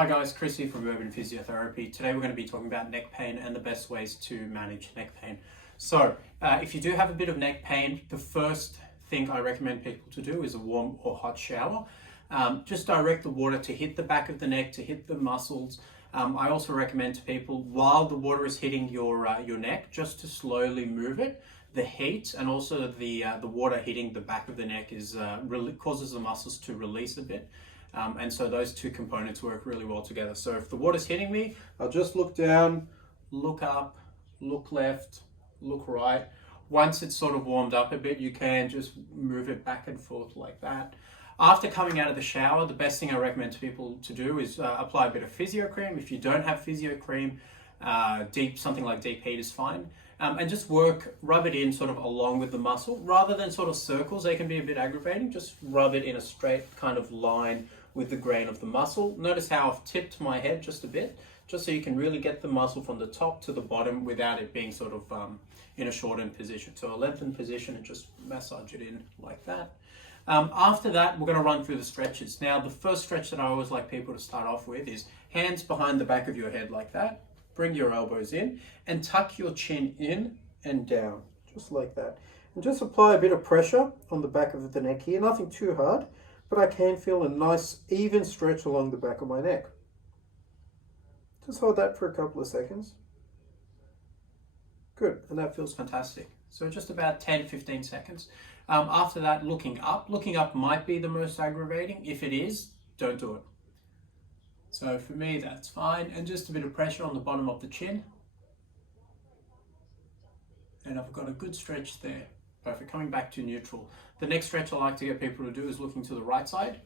Hi guys, Chris here from Urban Physiotherapy. Today we're going to be talking about neck pain and the best ways to manage neck pain. So, if you do have a bit of neck pain, the first thing I recommend people to do is a warm or hot shower. Just direct the water to hit the back of the neck, to hit the muscles. I also recommend to people, while the water is hitting your neck, just to slowly move it. The heat and also the water hitting the back of the neck causes the muscles to release a bit. And so those two components work really well together. So if the water's hitting me, I'll just look down, look up, look left, look right. Once it's sort of warmed up a bit, you can just move it back and forth like that. After coming out of the shower, the best thing I recommend to people to do is apply a bit of physio cream. If you don't have physio cream, something like deep heat is fine. And just rub it in sort of along with the muscle. Rather than sort of circles, they can be a bit aggravating. Just rub it in a straight kind of line with the grain of the muscle. Notice how I've tipped my head just a bit, just so you can really get the muscle from the top to the bottom without it being sort of in a shortened position. So a lengthened position and just massage it in like that. After that, we're going to run through the stretches. Now, the first stretch that I always like people to start off with is hands behind the back of your head like that. Bring your elbows in and tuck your chin in and down, just like that. And just apply a bit of pressure on the back of the neck here, nothing too hard, but I can feel a nice even stretch along the back of my neck. Just hold that for a couple of seconds. Good, and that feels fantastic. So just about 10-15 seconds. After that, looking up. Looking up might be the most aggravating. If it is, don't do it. So for me, that's fine. And just a bit of pressure on the bottom of the chin. And I've got a good stretch there. Perfect. Coming back to neutral. The next stretch I like to get people to do is looking to the right side.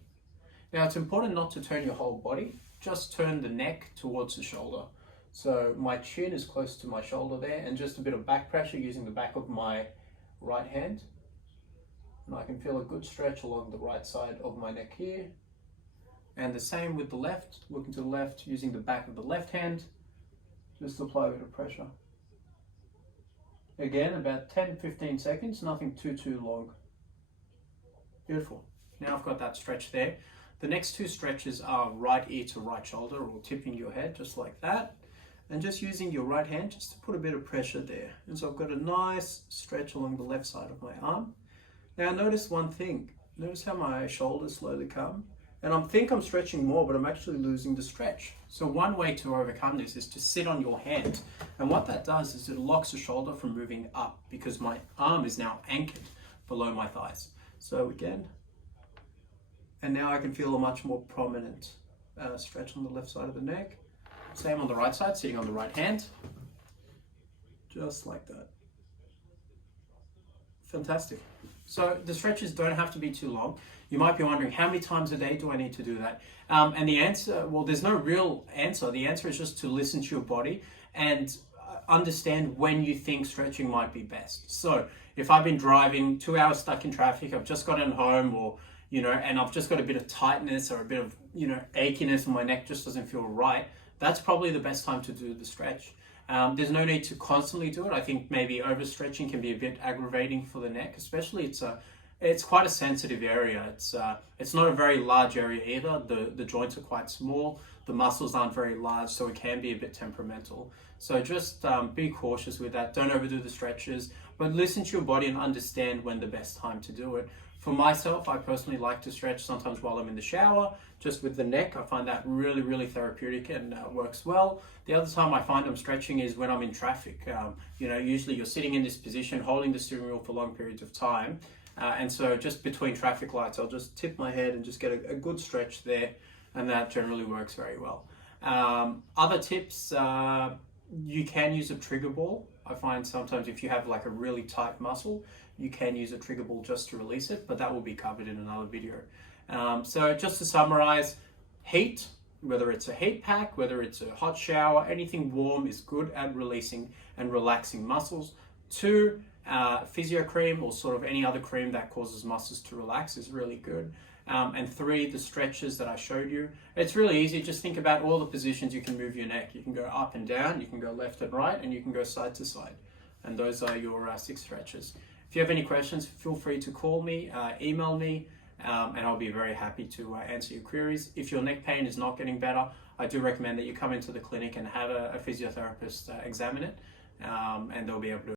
Now, it's important not to turn your whole body. Just turn the neck towards the shoulder. So my chin is close to my shoulder there, and just a bit of back pressure using the back of my right hand. And I can feel a good stretch along the right side of my neck here. And the same with the left, looking to the left, using the back of the left hand, just apply a bit of pressure. Again, about 10-15 seconds, nothing too long. Beautiful. Now I've got that stretch there. The next two stretches are right ear to right shoulder, or tipping your head, just like that. And just using your right hand just to put a bit of pressure there. And so I've got a nice stretch along the left side of my arm. Now notice one thing. Notice how my shoulders slowly come. And I think I'm stretching more, but I'm actually losing the stretch. So one way to overcome this is to sit on your hand. And what that does is it locks the shoulder from moving up, because my arm is now anchored below my thighs. So again, and now I can feel a much more prominent stretch on the left side of the neck. Same on the right side, sitting on the right hand. Just like that. Fantastic. So the stretches don't have to be too long. You might be wondering, how many times a day do I need to do that? And the answer, well, there's no real answer. The answer is just to listen to your body and understand when you think stretching might be best. So if I've been driving 2 hours stuck in traffic, I've just gotten home, or, and I've just got a bit of tightness or a bit of, achiness, and my neck just doesn't feel right, that's probably the best time to do the stretch. There's no need to constantly do it. I think maybe overstretching can be a bit aggravating for the neck, especially it's quite a sensitive area. It's not a very large area either. The joints are quite small. The muscles aren't very large, so it can be a bit temperamental. So just be cautious with that. Don't overdo the stretches, but listen to your body and understand when the best time to do it. For myself, I personally like to stretch sometimes while I'm in the shower, just with the neck. I find that really therapeutic and works well. The other time I find I'm stretching is when I'm in traffic. Usually you're sitting in this position, holding the steering wheel for long periods of time. And so just between traffic lights, I'll just tip my head and just get a good stretch there. And that generally works very well. Other tips, you can use a trigger ball. I find sometimes if you have like a really tight muscle, you can use a trigger ball just to release it, but that will be covered in another video. So just to summarize, heat, whether it's a heat pack, whether it's a hot shower, anything warm is good at releasing and relaxing muscles. 2, physio cream, or sort of any other cream that causes muscles to relax, is really good. And 3, the stretches that I showed you. It's really easy. Just think about all the positions you can move your neck. You can go up and down, you can go left and right, and you can go side to side. And those are your 6 stretches. If you have any questions, feel free to call me, email me, and I'll be very happy to answer your queries. If your neck pain is not getting better, I do recommend that you come into the clinic and have a physiotherapist examine it, and they'll be able to